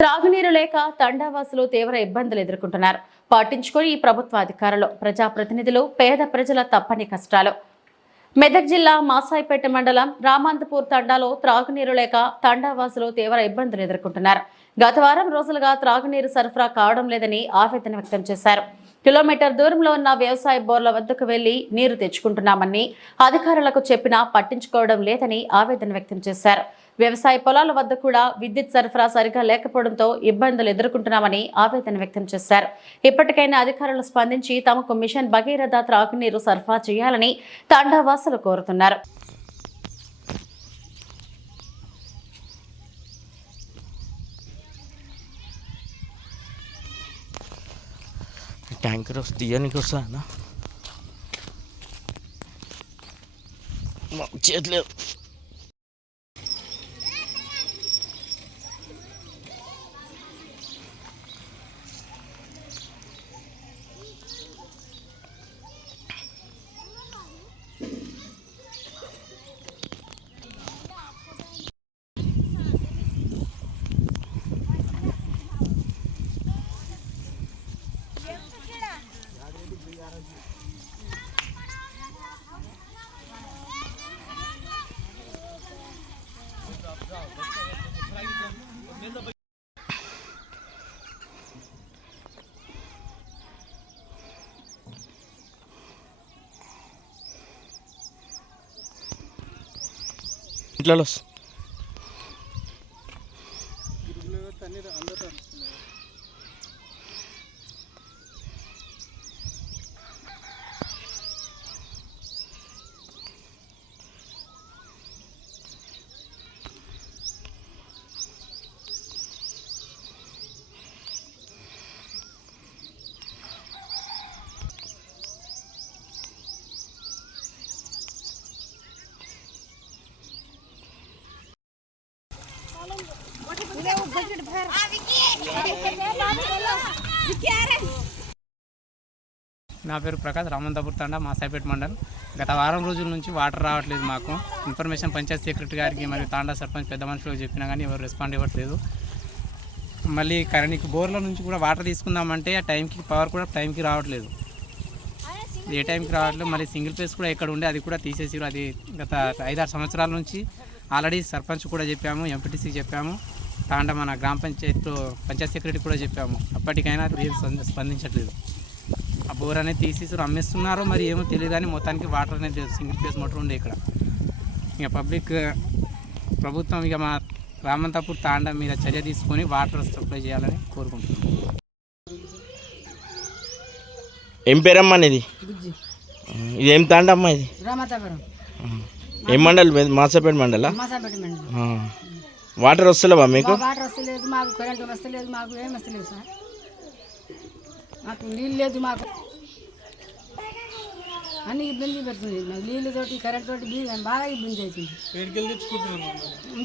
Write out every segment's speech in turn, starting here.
త్రాగునీరు లేక తండావాసులు తీవ్ర ఇబ్బందులు ఎదుర్కొంటున్నారు. పట్టించుకొని ఈ ప్రభుత్వ అధికారులు ప్రజాప్రతినిధులు పేద ప్రజల తప్పని కష్టాలు. మెదక్ జిల్లా మాసాయిపేట మండలం రామాంతపూర్ తండాలో త్రాగునీరు లేక తండావాసులు తీవ్ర ఇబ్బందులు ఎదుర్కొంటున్నారు. గత వారం రోజులుగా త్రాగునీరు సరఫరా కావడం లేదని ఆవేదన వ్యక్తం చేశారు. కిలోమీటర్ దూరంలో ఉన్న వ్యవసాయ బోర్ల వద్దకు వెళ్ళి నీరు తెచ్చుకుంటున్నామని అధికారులకు చెప్పినా పట్టించుకోవడం లేదని ఆవేదన వ్యక్తం చేశారు. వ్యవసాయ పొలాల వద్ద కూడా విద్యుత్ సరఫరా సరిగా లేకపోవడంతో ఇబ్బందులు ఎదుర్కొంటున్నామని ఆవేదన వ్యక్తం చేశారు. ఇప్పటికైనా అధికారులు స్పందించి తమకు మిషన్ భగీరథ త్రాగునీరు సరఫరా చేయాలని తండావాసులు కోరుతున్నారు. ట్యాంకర్ వస్తుంది. తీయనికి ఇంట్లో నా పేరు ప్రకాష్ రామంతాపూర్ తండా మాసాయిపేట మండల్. గత వారం రోజుల నుంచి వాటర్ రావట్లేదు మాకు. ఇన్ఫర్మేషన్ పంచాయత్ సెక్రటరీ గారికి మరియు తాండా సర్పంచ్ పెద్ద మనుషులకు చెప్పినా కానీ ఎవరు రెస్పాండ్ ఇవ్వట్లేదు. మళ్ళీ కరెంట్ బోర్ల నుంచి కూడా వాటర్ తీసుకుందామంటే ఆ టైంకి పవర్ కూడా టైంకి రావట్లేదు. ఏ టైంకి రావట్లేదు మళ్ళీ సింగిల్ ఫేస్ కూడా ఎక్కడ ఉండే అది కూడా తీసేసి అది గత ఐదారు సంవత్సరాల నుంచి ఆల్రెడీ సర్పంచ్ కూడా చెప్పాము ఎంపీటీసీకి చెప్పాము. తాండా మన గ్రామ పంచాయతీలో పంచాయత్ సెక్రటరీ కూడా చెప్పాము. అప్పటికైనా ఏం స్పంద- స్పందించట్లేదు. ఆ బోర్ అనేది తీసేసి అమ్మేస్తున్నారో మరి ఏమో తెలియదు కానీ మొత్తానికి వాటర్ అనేది సింగిల్ ఫేస్ మోటార్ ఉండే ఇక్కడ. ఇక పబ్లిక్ ప్రభుత్వం ఇక మా రామంతాపూర్ తాండా మీద చర్య తీసుకొని వాటర్ సప్లై చేయాలని కోరుకుంటున్నాం. ఏం పేరమ్మా ఇది ఇది ఏం తాండమ్మా ఇది? రామతాపురం. ఏం మండల్? మాసపేట మండలా. వాటర్ వస్తలేవా మీకు? వాటర్ వస్తలేదు మాకు కరెంట్ వస్తలేదు మాకు ఏం వస్తలేదు సార్. మాకు నీళ్ళు లేదు మాకు. అన్ని ఇబ్బంది పెడుతుంది. మాకు నీళ్ళు తోటి కరెంట్ తోటి బీ- బాగా ఇబ్బంది అవుతుంది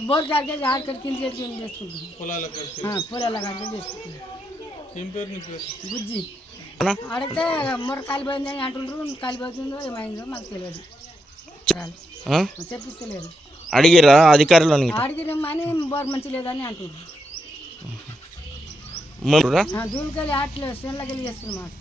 బోర్ కాడికి ఆడికడి కింద కింద చేసుకుంటాం? పొలాల కాడికి. చేసుకుంటాం. బుజ్జి. అన్నా? అడిగితే మొర కాలిపోయింది అని అంటుండ్రు కాలిపోతుందో ఏమైందో మాకు తెలియదు? చెప్పిస్తలేదు అడిగిరా అధికారులను అడిగినామని బోర్ మంచి లేదని అంటుండ్రు రా దూరికెళ్ళి ఆటలు చేనులోకి వెళ్ళి చేస్తున్నాం మాట